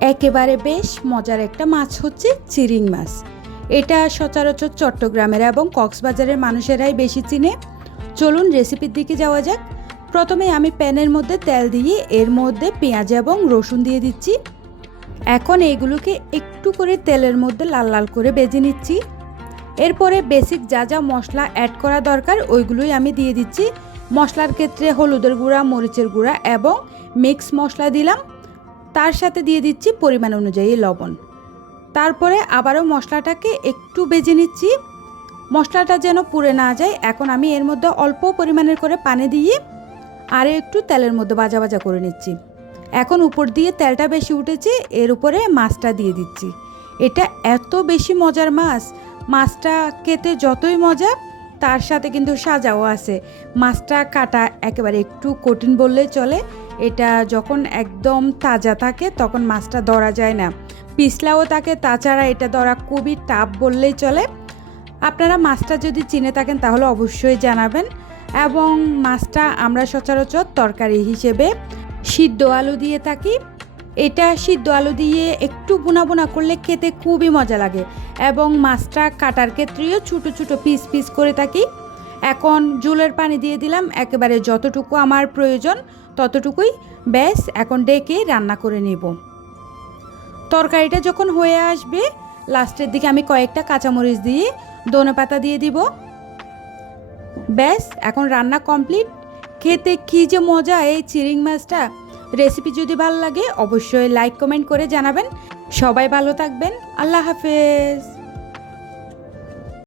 একেবারে বেশ মজার একটা মাছ হচ্ছে চিরিং মাছ। এটা সচরাচর চট্টগ্রামের এবং কক্সবাজারের মানুষেরাই বেশি চিনে। চলুন রেসিপির দিকে যাওয়া যাক। প্রথমে আমি প্যানের মধ্যে তেল দিয়ে এর মধ্যে পেঁয়াজ এবং রসুন দিয়ে দিচ্ছি। এখন এগুলোকে একটু করে তেলের মধ্যে লাল লাল করে ভেজে নিচ্ছি। এরপরে বেসিক যা যা মশলা অ্যাড করা দরকার ওইগুলোই আমি দিয়ে দিচ্ছি। মশলার ক্ষেত্রে হলুদের গুঁড়া, মরিচের গুঁড়া এবং মিক্স মশলা দিলাম। তার সাথে দিয়ে দিচ্ছি পরিমাণ অনুযায়ী লবণ। তারপরে আবারও মশলাটাকে একটু ভেজে নিচ্ছি, মশলাটা যেন পুড়ে না যায়। এখন আমি এর মধ্যে অল্প পরিমাণের করে পানি দিয়ে আরও একটু তেলের মধ্যে ভাজা ভাজা করে নিচ্ছি। এখন উপর দিয়ে তেলটা বেশি উঠেছে, এর উপরে মাছটা দিয়ে দিচ্ছি। এটা এত বেশি মজার মাছ, মাছটা খেতে যতই মজা তার সাথে কিন্তু সাজাও আছে। মাছটা কাটা একেবারে একটু কঠিন বললেই চলে। এটা যখন একদম তাজা থাকে তখন মাছটা ধরা যায় না, পিছলাও থাকে। তাছাড়া এটা ধরা খুবই টাফ বললেই চলে। আপনারা মাছটা যদি চিনে থাকেন তাহলে অবশ্যই জানাবেন। এবং মাছটা আমরা সচরাচর তরকারি হিসেবে সিদ্ধ আলু দিয়ে থাকি। এটা সিদ্ধ আলু দিয়ে একটু বোনা বোনা করলে খেতে খুবই মজা লাগে। এবং মাছটা কাটার ক্ষেত্রেও ছোটো ছোটো পিস পিস করে থাকি। এখন ঝোলের পানি দিয়ে দিলাম, একেবারে যতটুকু আমার প্রয়োজন ততটুকুই। ব্যাস, এখন ডেকে রান্না করে নেব। তরকারিটা যখন হয়ে আসবে লাস্টের দিকে আমি কয়েকটা কাঁচামরিচ দিয়ে ধনেপাতা দিয়ে দিব। ব্যাস, এখন রান্না কমপ্লিট। খেতে কী যে মজা এই চিরিং মাছটা। রেসিপি যদি ভালো লাগে অবশ্যই লাইক কমেন্ট করে জানাবেন। সবাই ভালো থাকবেন। আল্লাহ হাফেজ।